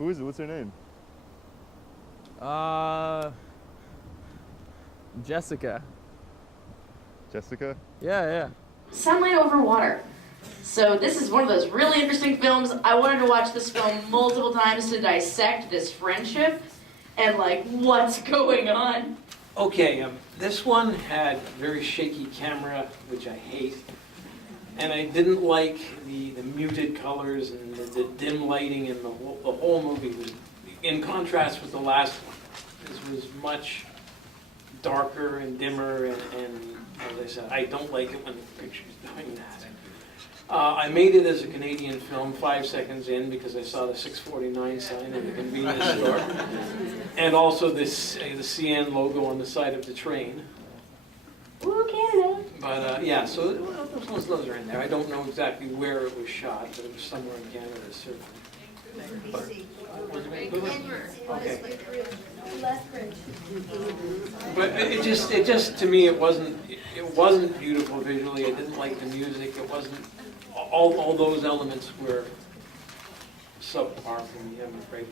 Who is it? What's her name? Jessica. Jessica? Yeah. Sunlight Over Water. So this is one of those really interesting films. I wanted to watch this film multiple times to dissect this friendship and like what's going on. Okay, this one had very shaky camera, which I hate. And I didn't like the muted colors and the dim lighting, and the whole movie was in contrast with the last one. This was much darker and dimmer, and as I said, I don't like it when the picture's doing that. I made it as a Canadian film 5 seconds in because I saw the 649 sign in the convenience store. And also this, the CN logo on the side of the train. Ooh, Canada. But yeah, so those are in there. I don't know exactly where it was shot, but it was somewhere in Canada, certainly. Okay. But it just to me it wasn't beautiful visually. I didn't like the music. It wasn't all those elements were subpar for me, I'm afraid.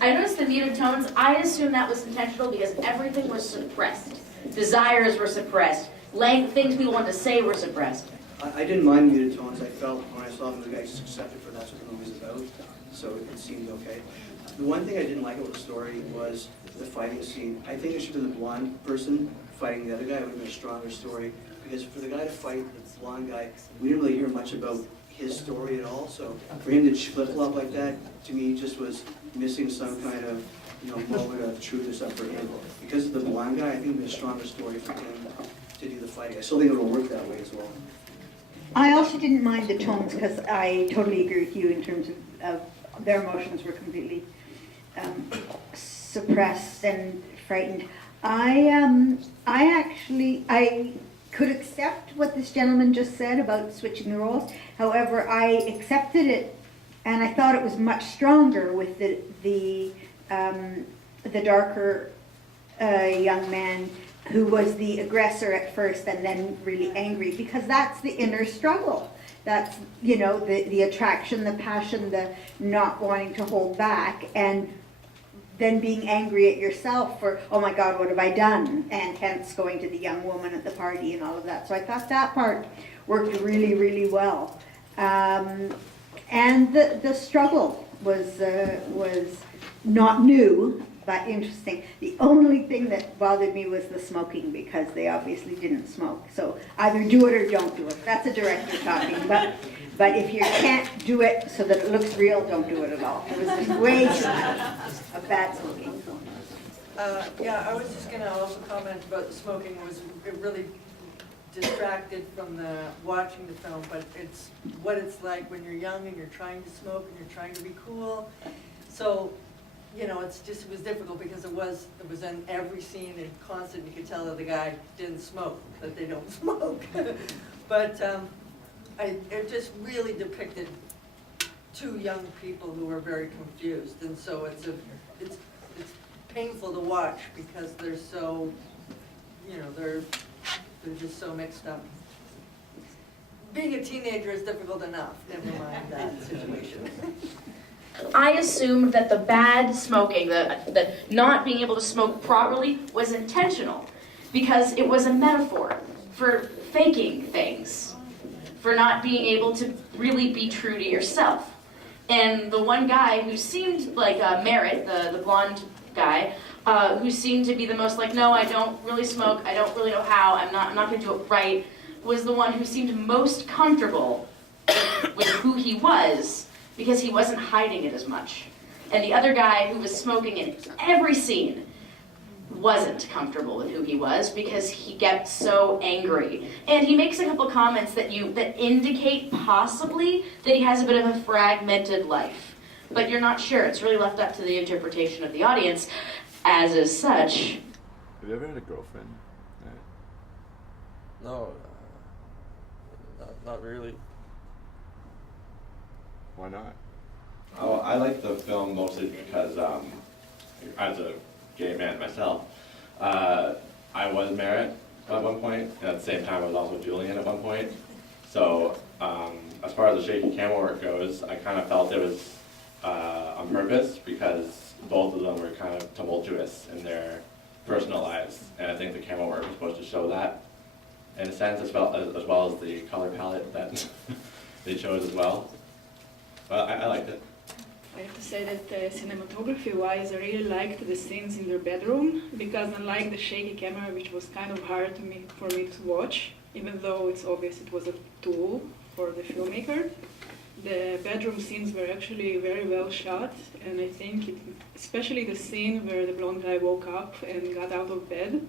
I noticed the muted tones. I assume that was intentional because everything was suppressed. Desires were suppressed. Things people wanted to say were suppressed. I didn't mind muted tones. I felt when I saw the movie, I just accepted for that's what the movie's about, so it seemed okay. The one thing I didn't like about the story was the fighting scene. I think it should have been the blonde person fighting the other guy. It would have been a stronger story, because for the guy to fight the blonde guy, we didn't really hear much about his story at all, so for him to flip-flop like that, to me, just was missing some kind of moment of truth or something for him. Because of the blonde guy, I think it would be a stronger story for him to do the fighting. I still think it will work that way as well. I also didn't mind the tones because I totally agree with you in terms of their emotions were completely suppressed and frightened. I could accept what this gentleman just said about switching the roles. However, I accepted it, and I thought it was much stronger with the darker young man who was the aggressor at first and then really angry, because that's the inner struggle. That's, the attraction, the passion, the not wanting to hold back, and then being angry at yourself for, oh my God, what have I done? And hence going to the young woman at the party and all of that. So I thought that part worked really, really well. And the struggle was not new, but interesting. The only thing that bothered me was the smoking, because they obviously didn't smoke. So either do it or don't do it. That's a director talking. But if you can't do it so that it looks real, don't do it at all. It was just way too much of bad smoking. Yeah, I was just going to also comment about the smoking. It really distracted from the watching the film, but it's what it's like when you're young and you're trying to smoke and you're trying to be cool. So, it was difficult because it was in every scene and constant. You could tell that the guy didn't smoke, that they don't smoke. But it just really depicted two young people who were very confused, and so it's painful to watch because they're so, they're just so mixed up. Being a teenager is difficult enough, never mind that situation. I assumed that the bad smoking, the not being able to smoke properly, was intentional, because it was a metaphor for faking things, for not being able to really be true to yourself. And the one guy who seemed like Merritt, the blonde guy, who seemed to be the most like, no, I don't really smoke, I don't really know how, I'm not going to do it right, was the one who seemed most comfortable with who he was, because he wasn't hiding it as much. And the other guy who was smoking in every scene wasn't comfortable with who he was because he gets so angry. And he makes a couple comments that indicate possibly that he has a bit of a fragmented life. But you're not sure. It's really left up to the interpretation of the audience, as is such. Have you ever had a girlfriend? No, not really. Why not? Oh, I like the film mostly because, as a gay man myself, I was Merritt at one point, and at the same time I was also Julian at one point. So as far as the shaky camera work goes, I kind of felt it was on purpose because both of them were kind of tumultuous in their personal lives, and I think the camera work was supposed to show that in a sense, as well as the color palette that they chose as well. But I liked it. I have to say that cinematography-wise, I really liked the scenes in their bedroom because unlike the shaky camera, which was kind of hard for me to watch, even though it's obvious it was a tool for the filmmaker, the bedroom scenes were actually very well shot, and I think, especially the scene where the blonde guy woke up and got out of bed,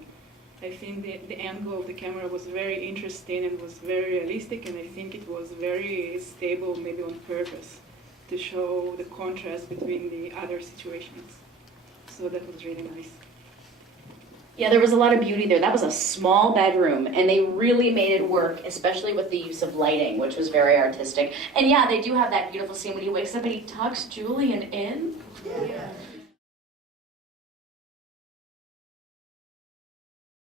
I think the angle of the camera was very interesting and was very realistic, and I think it was very stable, maybe on purpose, to show the contrast between the other situations. So that was really nice. Yeah, there was a lot of beauty there. That was a small bedroom, and they really made it work, especially with the use of lighting, which was very artistic. And yeah, they do have that beautiful scene when he wakes up and he tucks Julian in. Yeah.